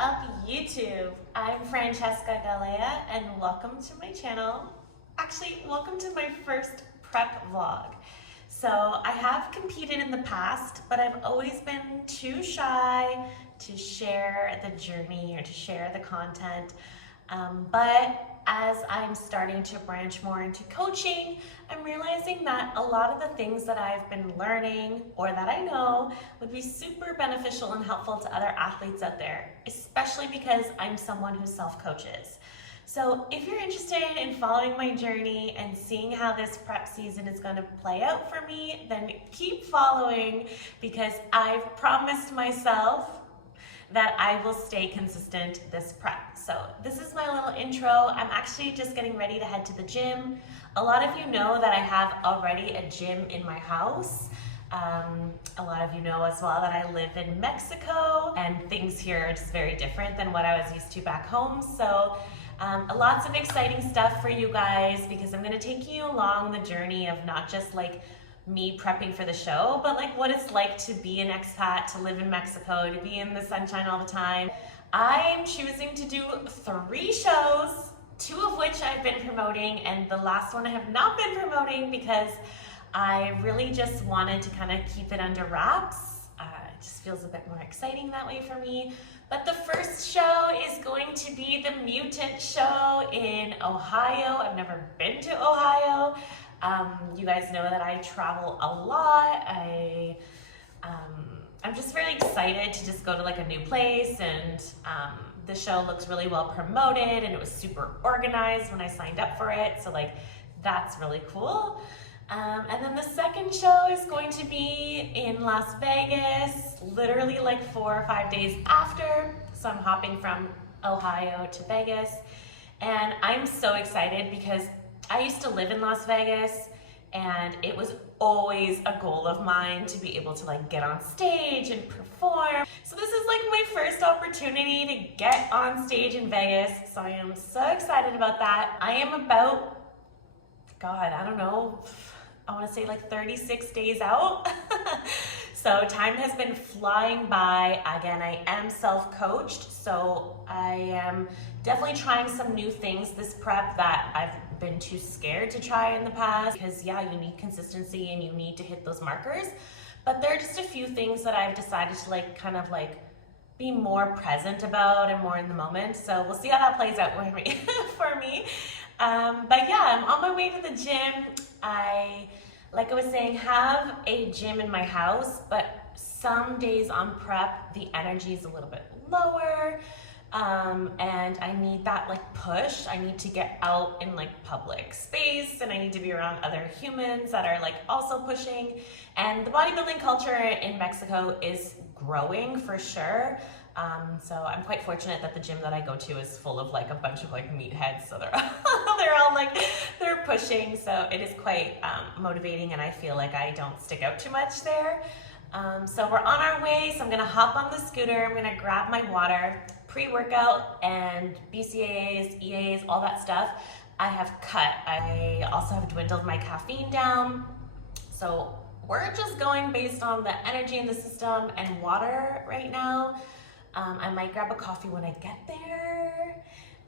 of YouTube. I'm Francesca Galea and welcome to my channel. Actually, welcome to my first prep vlog. So I have competed in the past, but I've always been too shy to share the journey or to share the content. But as I'm starting to branch more into coaching, I'm realizing that a lot of the things that I've been learning or that I know would be super beneficial and helpful to other athletes out there, especially because I'm someone who self-coaches. So if you're interested in following my journey and seeing how this prep season is going to play out for me, then keep following because I've promised myself that I will stay consistent this prep. So this is my little intro. I'm actually just getting ready to head to the gym. A lot of you know that I have already a gym in my house. A lot of you know as well that I live in Mexico and things here are just very different than what I was used to back home. So lots of exciting stuff for you guys because I'm gonna take you along the journey of not just like me prepping for the show, but like what it's like to be an expat, to live in Mexico, to be in the sunshine all the time. I'm choosing to do 3 shows, 2 of which I've been promoting, and the last one I have not been promoting because I really just wanted to kind of keep it under wraps. It just feels a bit more exciting that way for me. But the first show is going to be the Mutant show in Ohio. I've never been to Ohio. You guys know that I travel a lot. I'm just really excited to just go to like a new place, and the show looks really well promoted and it was super organized when I signed up for it. So like that's really cool. And then the second show is going to be in Las Vegas, literally like 4 or 5 days after. So I'm hopping from Ohio to Vegas. And I'm so excited because I used to live in Las Vegas and it was always a goal of mine to be able to like get on stage and perform. So this is like my first opportunity to get on stage in Vegas. So I am so excited about that. I am about, God, I don't know, I want to say like 36 days out. So time has been flying by. Again, I am self-coached, so I am definitely trying some new things this prep that I've been too scared to try in the past because yeah, you need consistency and you need to hit those markers. But there are just a few things that I've decided to like kind of like be more present about and more in the moment. So we'll see how that plays out for me. But yeah, I'm on my way to the gym. Like I was saying, have a gym in my house, but some days on prep, the energy is a little bit lower. And I need that like push. I need to get out in like public space and I need to be around other humans that are like also pushing. And the bodybuilding culture in Mexico is growing for sure. So I'm quite fortunate that the gym that I go to is full of like a bunch of like meatheads. So they're all like, they're pushing. So it is quite motivating and I feel like I don't stick out too much there. So we're on our way. So I'm gonna hop on the scooter. I'm gonna grab my water, pre-workout and BCAAs, EAAs, all that stuff. I have cut. I also have dwindled my caffeine down. So we're just going based on the energy in the system and water right now. I might grab a coffee when I get there.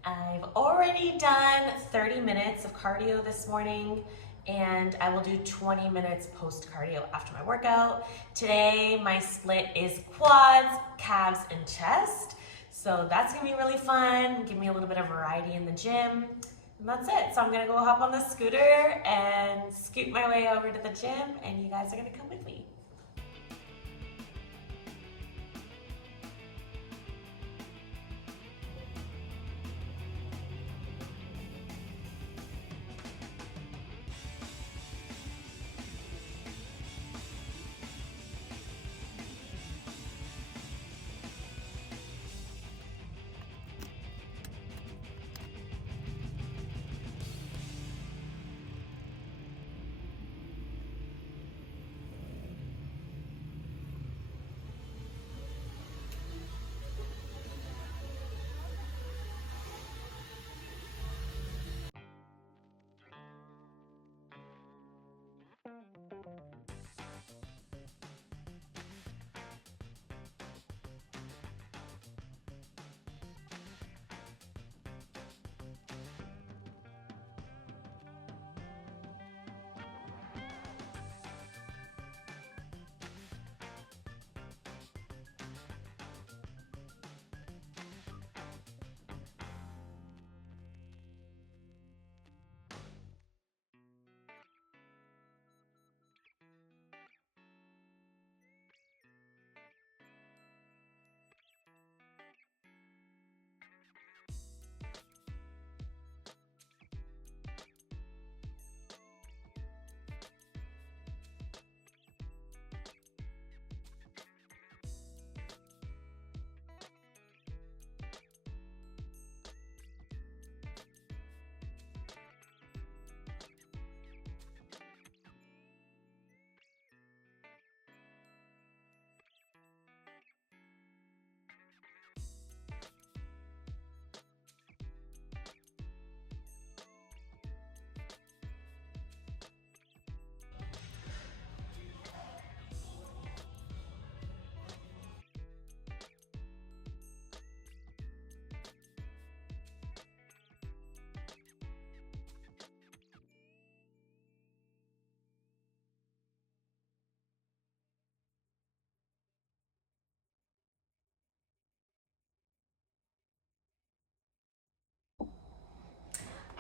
I've already done 30 minutes of cardio this morning and I will do 20 minutes post cardio after my workout. Today, my split is quads, calves, and chest. So that's gonna be really fun, give me a little bit of variety in the gym. And that's it. So I'm gonna go hop on the scooter and scoot my way over to the gym and you guys are gonna come with me.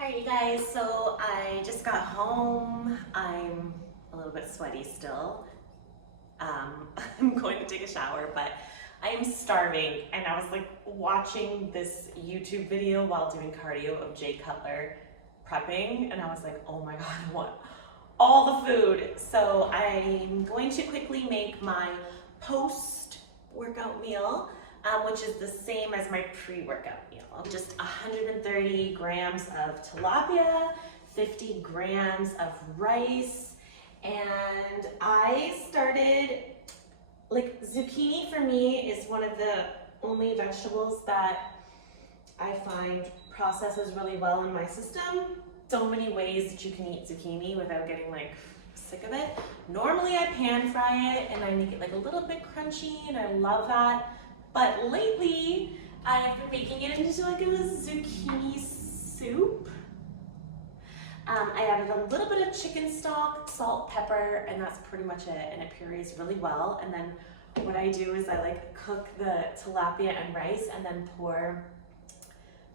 Alright you guys, so I just got home. I'm a little bit sweaty still. I'm going to take a shower, but I am starving, and I was like watching this YouTube video while doing cardio of Jay Cutler prepping, and I was like, oh my god, I want all the food. So I'm going to quickly make my post-workout meal, which is the same as my pre-workout meal. Just 130 grams of tilapia, 50 grams of rice, and I started, like, zucchini for me is one of the only vegetables that I find processes really well in my system. So many ways that you can eat zucchini without getting like sick of it. Normally I pan fry it and I make it like a little bit crunchy, and I love that. But lately I've been making it into like a zucchini soup. I added a little bit of chicken stock, salt, pepper, and that's pretty much it. And it purees really well. And then what I do is I like cook the tilapia and rice and then pour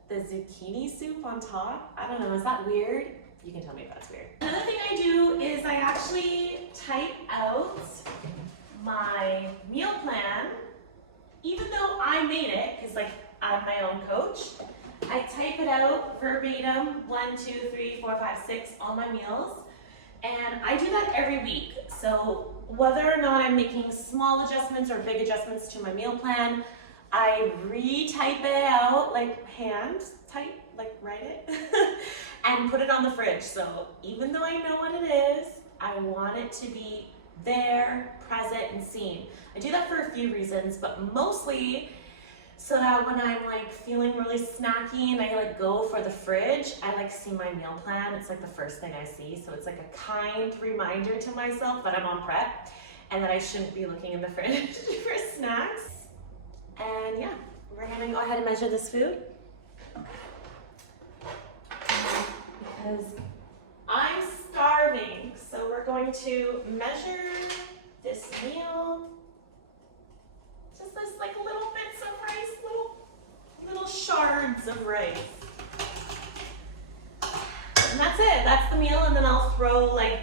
the zucchini soup on top. I don't know, is that weird? You can tell me if that's weird. Another thing I do is I actually type out my meal plan, even though I made it, because like I'm my own coach. I type it out verbatim, 1, 2, 3, 4, 5, 6, all my meals. And I do that every week. So whether or not I'm making small adjustments or big adjustments to my meal plan, I retype it out, like hand type, like write it, and put it on the fridge. So even though I know what it is, I want it to be there, present, and seen. I do that for a few reasons, but mostly so that when I'm like feeling really snacky and I like go for the fridge, I like see my meal plan. It's like the first thing I see. So it's like a kind reminder to myself that I'm on prep and that I shouldn't be looking in the fridge for snacks. And yeah, we're gonna go ahead and measure this food. Because I'm starving. So we're going to measure this meal. Just this like little bits of rice, little shards of rice. And that's it, that's the meal, and then I'll throw like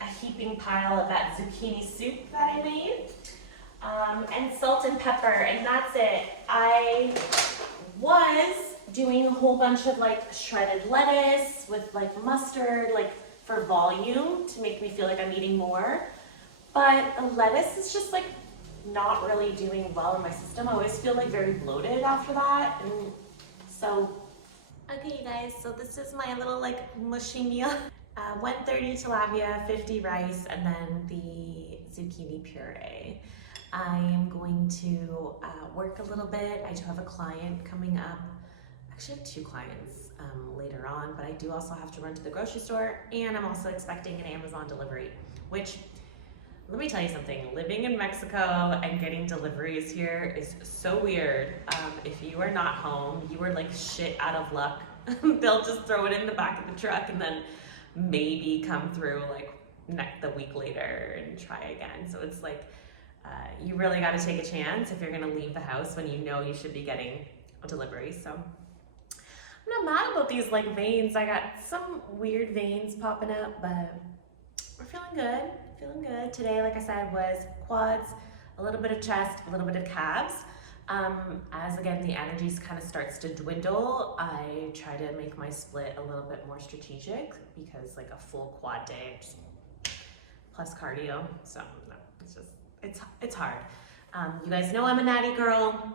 a heaping pile of that zucchini soup that I made. And salt and pepper, and that's it. I was doing a whole bunch of like shredded lettuce with like mustard, like for volume to make me feel like I'm eating more. But the lettuce is just like not really doing well in my system. I always feel like very bloated after that. And so, okay you guys, so this is my little like mushy meal. 130 tilapia, 50 rice, and then the zucchini puree. I am going to work a little bit. I do have a client coming up. Actually, I have 2 clients later on, but I do also have to run to the grocery store, and I'm also expecting an Amazon delivery, which, let me tell you something, living in Mexico and getting deliveries here is so weird. If you are not home, you are like shit out of luck. They'll just throw it in the back of the truck and then maybe come through like the week later and try again. So it's like, you really got to take a chance if you're going to leave the house when you know you should be getting a delivery. So I'm not mad about these like veins. I got some weird veins popping up, but we're feeling good. Feeling good. Today, like I said, was quads, a little bit of chest, a little bit of calves. As again, the energy kind of starts to dwindle, I try to make my split a little bit more strategic because like a full quad day plus cardio. So it's just, it's hard. You guys know I'm a natty girl.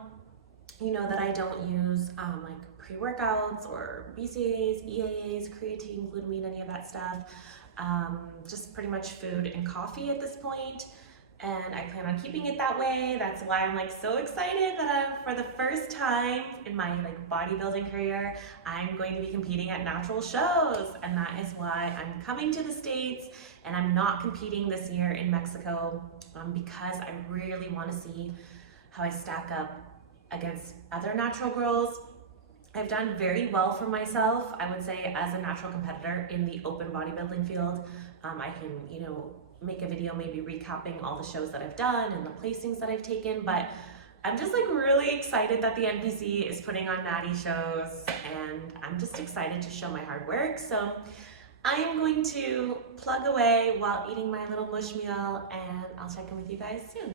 You know that I don't use like pre-workouts or BCAAs, EAAs, creatine, glutamine, any of that stuff. Just pretty much food and coffee at this point, and I plan on keeping it that way. That's why I'm like so excited that for the first time in my like bodybuilding career, I'm going to be competing at natural shows, and that is why I'm coming to the States, and I'm not competing this year in Mexico because I really want to see how I stack up against other natural girls. I've done very well for myself, I would say, as a natural competitor in the open bodybuilding field. I can, make a video maybe recapping all the shows that I've done and the placings that I've taken, but I'm just like really excited that the NPC is putting on Natty shows, and I'm just excited to show my hard work. So I am going to plug away while eating my little mush meal, and I'll check in with you guys soon.